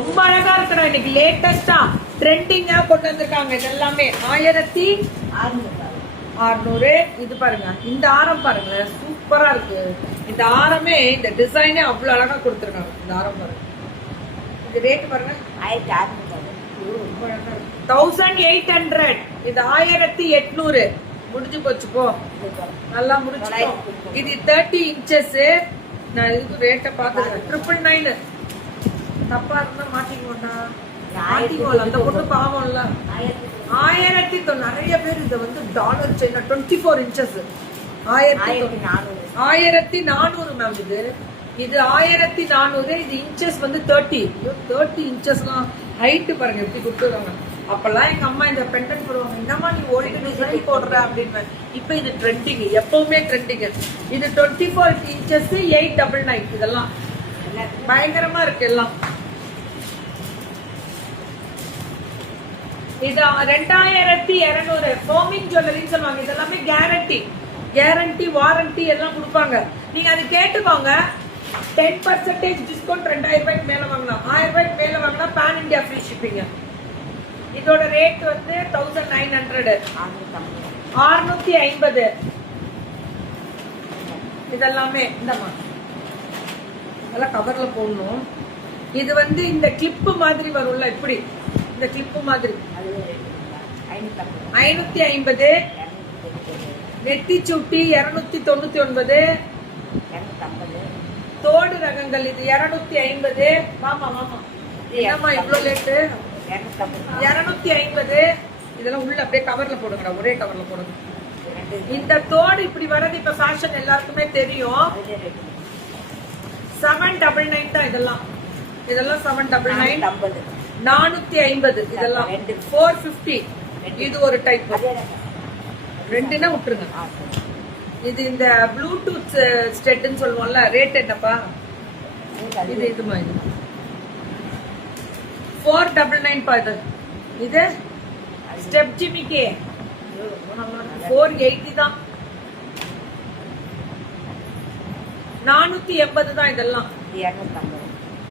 ரொம்ப அழகா இருக்கணும். இன்னைக்கு லேட்டஸ்டா ட்ரெண்டிங்கா கொண்டு வந்திருக்காங்க. இது எல்லாமே 1600. இது பாருங்க, இந்த ஆரம் பாருங்க, சூப்பரா இருக்கு. இந்த ஆரமே, இந்த டிசைனே அவ்வளவு அழகா கொடுத்துருக்காங்க. இந்த ஆரம் பாருங்க, இந்த ரேட் பாருங்க 1800. இது 1800. முடிஞ்சு போச்சு போ, நல்லா முடிச்சு. இது 30 இன்ச்சஸ். நான் இதுக்கு ரேட்டை பார்த்துக்கிறேன். 999. தப்பா இருந்தா மாட்டிக்கோண்டா, மாட்டிக்கோல. அந்த பொண்ணு பாவம்ல. 1000 நிறைய பேர் இதை வந்து டாலர் செயினா 24 இன்ச்சஸ் 1400 மேம். இது 1400. இது இன்ச்சஸ் வந்து 30 இன்ச்சஸ்லாம் ஹைட் பாருங்க எப்படி கொடுத்துருவாங்க. அப்பெல்லாம் எங்க அம்மா இந்த பெண்டன் போடுவாங்க, என்னமா நீ ஓல்டு டிசைன் போடுற அப்படின்னு. இப்ப இது ட்ரெண்டிங், எப்பவுமே ட்ரெண்டிங். இது 24 இன்ச்சஸ் 899. இதெல்லாம் பயங்கரமா இருக்கு எல்லாம். இது 2200. ஃபோமிங் ஜுவல்லரின்னு சொல்லுவாங்க. இதெல்லாமே கேரண்டி வாரண்டி எல்லாம் கொடுப்பாங்க. நீங்க அது கேட்டுக்கோங்க. 10% டிஸ்கவுண்ட். 2000 ரூபாய்க்கு மேல வாங்கலாம். 1000 ரூபாய்க்கு மேல வாங்கினா பேன் இந்தியா ஃப்ரீ ஷிப்பிங். இதோட ரேட் வந்து 1900. 650. இதெல்லாமே இந்தமா அதெல்லாம் கவர்ல போடணும். இது வந்து இந்த கிளிப்பு மாதிரி வரும்ல, இப்படி இந்த கிளிப்பு மாதிரி 550. நெத்தி சுட்டி 299. தோடு ரகங்கள் இது 250. மாமா என்னமா இவ்வளவு லேட்டு? 250. இதெல்லாம் உள்ள அப்படியே கவர்ல போடுங்கடா, ஒரே கவர்ல போடுங்க. இந்த தோடு இப்படி வர்றது இப்ப ஃபேஷன், எல்லாருக்குமே தெரியும். 799 தான் இதெல்லாம். 799. 450. இதெல்லாம் 450. இது ஒரு டைப். ரெண்டுனா விட்டுருங்க. இது இந்த ப்ளூடூத் ஸ்டெட்னு சொல்லுவோம்ல, ரேட் என்னப்பா? இது 499 பா. இது ஸ்டெப் ஜிமிக்கே 480 தான். 480 தான் இதெல்லாம்.